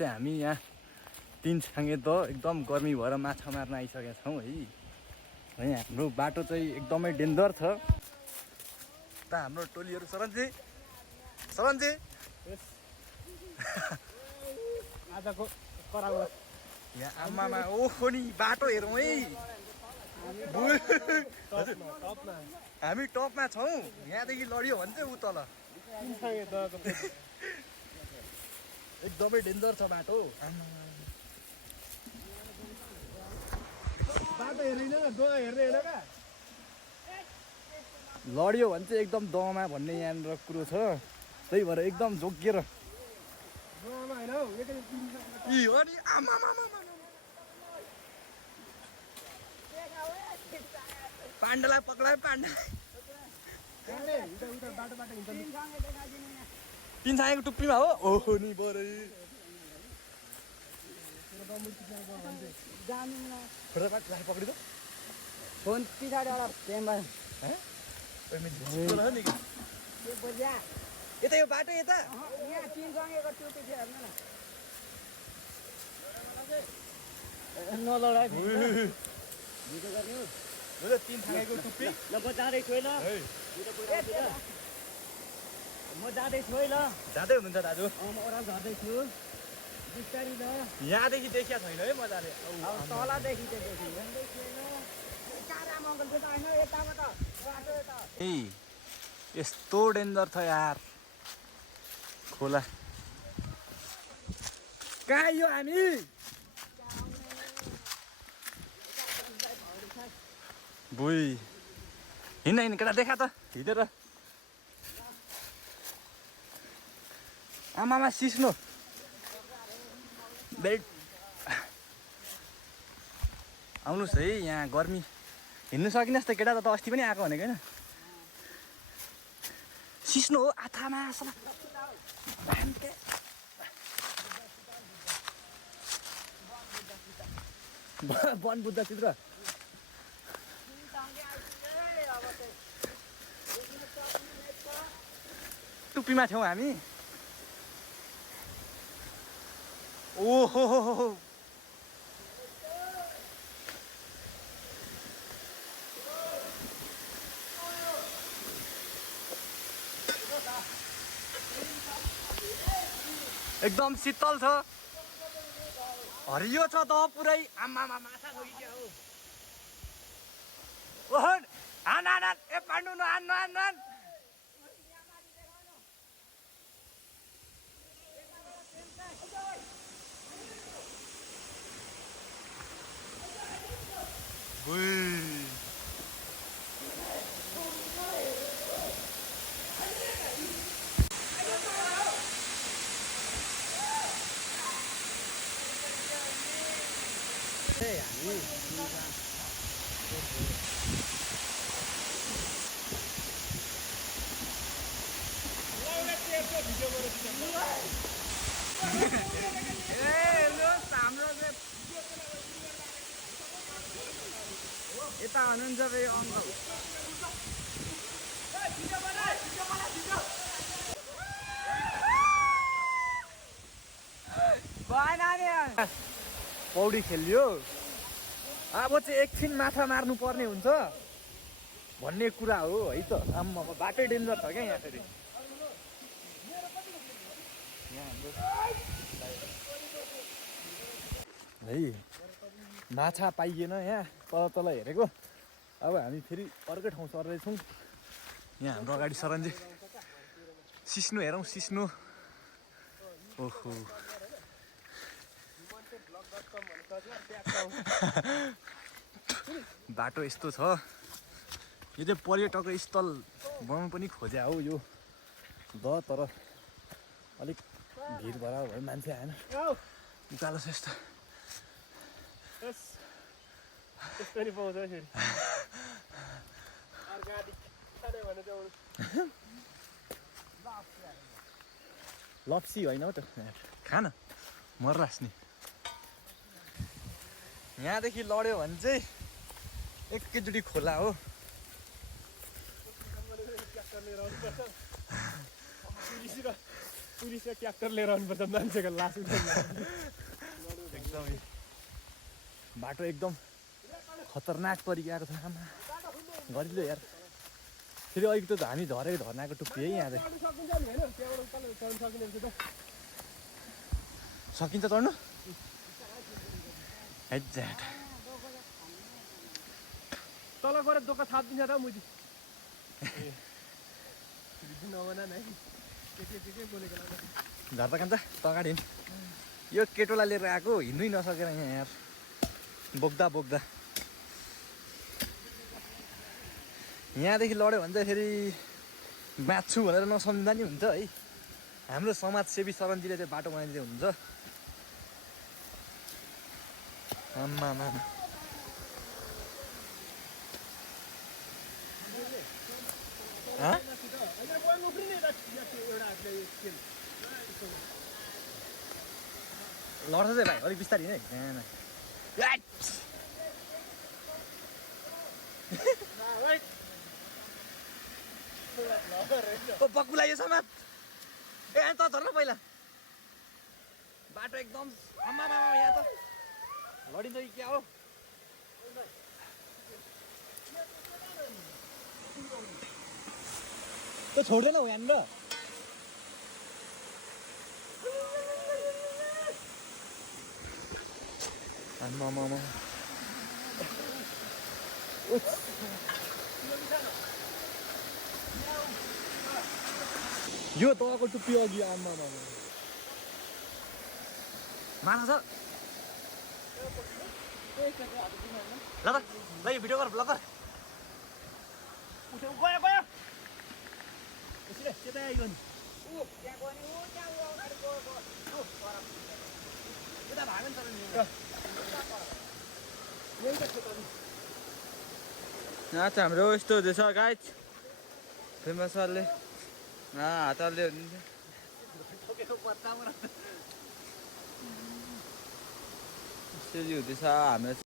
चाहिँ हामी यहाँ तीन छाङ्गे त एकदम गर्मी भएर माछा मार्न आइसकेका छौँ है। हाम्रो बाटो चाहिँ एकदमै डेन्जर छ। त हाम्रो टोलीहरू सरन्जी आजको कराउला यहाँ आमामा ओहो नि बाटो हेरौँ है। हामी टपमा छौँ। यहाँदेखि लड्यो भने चाहिँ उ तल एकदमै डेन्जर छ बाटो। बाटो हेर्दैन डोगा हेर्ने होइन क्या लड्यो भने चाहिँ एकदम दहमा भन्ने यहाँनिर कुरो छ। त्यही भएर एकदम जोगिएर डोगामा होइन हौ अनि आमामामा पाण्डालाई पक्रायो पाण्डा बाटो बाटो हिँड्छ तिन छाँगेको टुप्पीमा हो। ओहो नि बरै पक्रिँदो फोन पछाडि एउटा क्यामेरा यता यो बाटो यता यहाँ तिनसँगेको टुपी थियो हेर्नु न नलडाइ भिडियो गर्ने हो तिन छाँगेको टुप्पी ल म जाँदैछु है ल म जाँदैछु है ल जाँदै हुनुहुन्छ दाजु? म ओह्रालो झर्दैछु बिस्तारी ल यहाँदेखि देखिया छैन है मजाले। अब तलदेखि चाहिँ देखि अङ्कल त्यो त होइन यताबाट बाटो यता ए यस्तो डेन्जर छ यार खोला। कहाँ यो हामी? बुई हिँड्न केटा देखा त हिँडेर। आमामा सिस्नो बेल्ट आउनुहोस् है। यहाँ गर्मी हिँड्नु सकिनुहोस् त केटा। त अस्ति पनि आएको भनेको होइन। सिस्नो हो आथामा वन बुद्ध चित्र टुप्पीमा छौँ हामी। ओहो एकदम शीतल छ। हरियो छ त पुरै। आमामा माछा छ कि क्या हो? ओहो हान हान ए पाण्डु नहान नहान नहान। यता हुनुहुन्छ फेरि अङ्कल। पौडी खेलियो अब चाहिँ एकछिन माछा मार्नु पर्ने हुन्छ भन्ने कुरा हो है त। आम्मा बाटै डेन्जर छ क्या यहाँ फेरि। है माछा पाइएन यहाँ तल तल हेरेको। अब हामी फेरि अर्कै ठाउँ सर्दैछौँ। यहाँ हाम्रो अगाडि सरन्जी सिस्नो हेरौँ सिस्नो। ओहो बाटो यस्तो छ। यो चाहिँ पर्यटक स्थल बनाउनु पनि खोज्या हो यो तर अलिक भिड भरा भयो मान्छे आएन। उकालो छ यस्तो। त्यस्तो नि पाउँछ फेरि लप्सी होइन हौ त खान मर्लास् नि। यहाँदेखि लड्यो भने चाहिँ एकैचोटि खोला हो। पुलिसले ट्र्याक्टर लिएर आउनुपर्छ मान्छेको लास एकदमै बाटो एकदम खतरनाक परिगएको छ आमा गरिलो यार फेरि अलिक त हामी झरेको झर्नाको टुप्पी है यहाँ चाहिँ सकिन्छ नि होइन त्यहाँबाट तल चढ्नु सकिने रहेछ त सकिन्छ चढ्नु हेज्जाट तल गएर दोका थापिदिन्छ त मुदी नभन नै के बोलेको झर्दा कान्छ त अगाडि हिँड यो केटोलाई लिएर आएको हिँड्नै नसकेर यहाँ यार बोक्दा बोक्दा यहाँदेखि लड्यो भने चाहिँ फेरि बाँच्छु भनेर नसम्झिँदा नि हुन्छ है हाम्रो समाजसेवी सरनजीले चाहिँ बाटो बनाइदिँदै हुन्छ आम्मामा लड्छ चाहिँ भाइ अलिक बिस्तारै हिँड है ओ बक्कुला यो समाज ए त झर्न पहिला बाटो एकदम आम्मामा यहाँ त लडिन्छ कि क्या हो त छोड्दैन हो यहाँनिर आम्मामा यो तपाईँको टुप्पी अघि आम्मामा माछा छ ल त ल यो भिडियो गर ब्लग गर गयो गयो त्यता आइगयो नि त्यहाँ गयो नि त्यहाँ अगाडि गयो यता भागन तर नि आज हाम्रो यस्तो हुँदैछ गाइज फेमस सरले हातले यसरी हुँदैछ हाम्रो